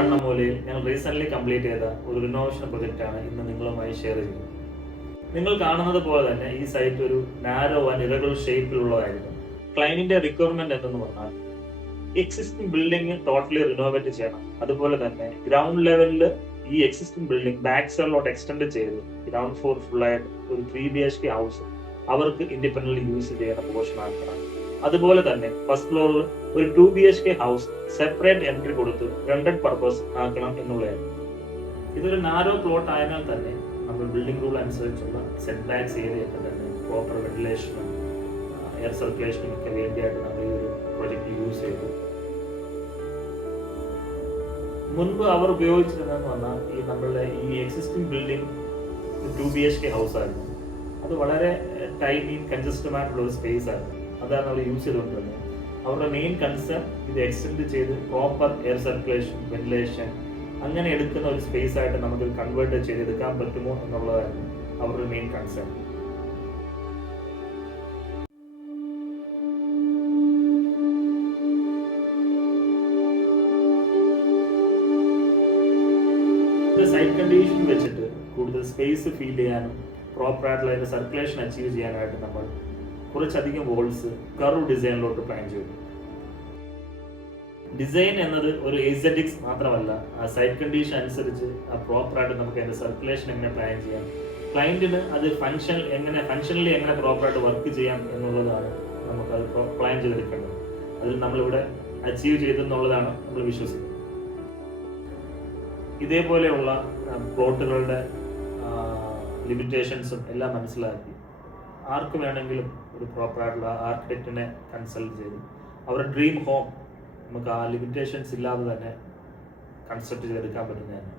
കണ്ണമൂലയിൽ ഞങ്ങൾ recent complete ചെയ്ത ഒരു റിനോവേഷൻ പ്രൊജക്റ്റാണ് ഇന്ന് നിങ്ങളുമായി ഷെയർ ചെയ്യുന്നത്. നിങ്ങൾ കാണുന്നത് പോലെ തന്നെ ഈ സൈറ്റ് ഒരു നാരോ ആൻഡ് ഇറഗുലർ ഷേപ്പിലുള്ളതായിരുന്നു. ക്ലയന്റിന്റെ റിക്വയർമെന്റ് എന്തെന്ന് പറഞ്ഞാൽ എക്സിസ്റ്റിംഗ് ബിൽഡിംഗ് ടോട്ടലി റിനോവേറ്റ് ചെയ്യണം. അതുപോലെ തന്നെ ഗ്രൗണ്ട് ലെവലിൽ ഈ എക്സിസ്റ്റിംഗ് ബിൽഡിംഗ് ബാക്ക് സൈഡിലോട്ട് എക്സ്റ്റെൻഡ് ചെയ്ത് ഗ്രൗണ്ട് ഫ്ലോർ ഫുൾ ആയിട്ട് ഒരു 3 BHK ഹൗസ് അവർക്ക് ഇൻഡിപെൻഡന്റ് യൂസ് ചെയ്യുന്ന പോർഷൻ ആക്കണം. അതുപോലെ തന്നെ ഫസ്റ്റ് ഫ്ലോറിൽ ഒരു 2 BHK ഹൗസ് സെപ്പറേറ്റ് എൻട്രി കൊടുത്ത് റെന്റഡ് പർപ്പസ് ആക്കണം എന്നുള്ളതാണ്. ഇതൊരു നാരോ പ്ലോട്ട് ആയതിനാൽ തന്നെ നമ്മൾ ബിൽഡിംഗ് റൂൾ അനുസരിച്ചുള്ള സെറ്റ് ബാക്സ് ഏരിയയൊക്കെ തന്നെ പ്രോപ്പർ വെന്റിലേഷനും എയർ സർക്കുലേഷനും ഒക്കെ വേണ്ടിയായിട്ട് നമ്മൾ ഈ ഒരു പ്രൊജക്ട് യൂസ് ചെയ്തു. മുൻപ് അവർ ഉപയോഗിച്ചിരുന്നതെന്ന് പറഞ്ഞാൽ ഈ നമ്മളുടെ ഈ എക്സിസ്റ്റിംഗ് ബിൽഡിംഗ് 2 BHK ഹൗസ് ആയിരുന്നു. അത് വളരെ ടൈനി കൺജസ്റ്റഡ് ആയിട്ടുള്ള ഒരു സ്പേസ് ആയിരുന്നു. അതാണ് അവർ യൂസ് ചെയ്തുകൊണ്ടിരുന്നത്. അവരുടെ മെയിൻ കൺസേൺ ഇത് എക്സ്റ്റെൻഡ് ചെയ്ത് പ്രോപ്പർ എയർ സർക്കുലേഷൻ വെന്റിലേഷൻ അങ്ങനെ എടുക്കുന്ന ഒരു സ്പേസ് ആയിട്ട് നമുക്ക് കൺവേർട്ട് ചെയ്തെടുക്കാൻ പറ്റുമോ എന്നുള്ളതായിരുന്നു അവരുടെ മെയിൻ കൺസേൺ. സൈറ്റ് കണ്ടീഷൻ വെച്ചിട്ട് കൂടുതൽ സ്പേസ് ഫീൽ ചെയ്യാനും പ്രോപ്പർ ആയിട്ടുള്ള അതിന്റെ സർക്കുലേഷൻ അച്ചീവ് ചെയ്യാനായിട്ട് നമ്മൾ കുറച്ചധികം വോൾസ് കർവ് ഡിസൈനിലോട്ട് പ്ലാൻ ചെയ്തു. ഡിസൈൻ എന്നത് ഒരു എസ്തെറ്റിക്സ് മാത്രമല്ല, ആ സൈറ്റ് കണ്ടീഷൻ അനുസരിച്ച് ആ പ്രോപ്പറായിട്ട് നമുക്ക് അതിന്റെ സർക്കുലേഷൻ എങ്ങനെ പ്ലാൻ ചെയ്യാം, ക്ലയന്റിന് അത് ഫങ്ഷനലി എങ്ങനെ പ്രോപ്പറായിട്ട് വർക്ക് ചെയ്യാം എന്നുള്ളതാണ് നമുക്ക് അത് പ്ലാൻ ചെയ്തെടുക്കേണ്ടത്. അതിൽ നമ്മളിവിടെ അച്ചീവ് ചെയ്തെന്നുള്ളതാണ് നമ്മൾ വിശ്വസിക്കുന്നത്. ഇതേപോലെയുള്ള പ്ലോട്ടുകളുടെ ലിമിറ്റേഷൻസും എല്ലാം മനസ്സിലാക്കി ആർക്ക് വേണമെങ്കിലും ഒരു പ്രോപ്പറായിട്ടുള്ള ആർക്കിടെക്റ്റിനെ കൺസൾട്ട് ചെയ്ത് അവരുടെ ഡ്രീം ഹോം നമുക്ക് ആ ലിമിറ്റേഷൻസ് ഇല്ലാതെ തന്നെ കൺസ്ട്രക്ട് ചെയ്തെടുക്കാൻ പറ്റുന്നതാണ്.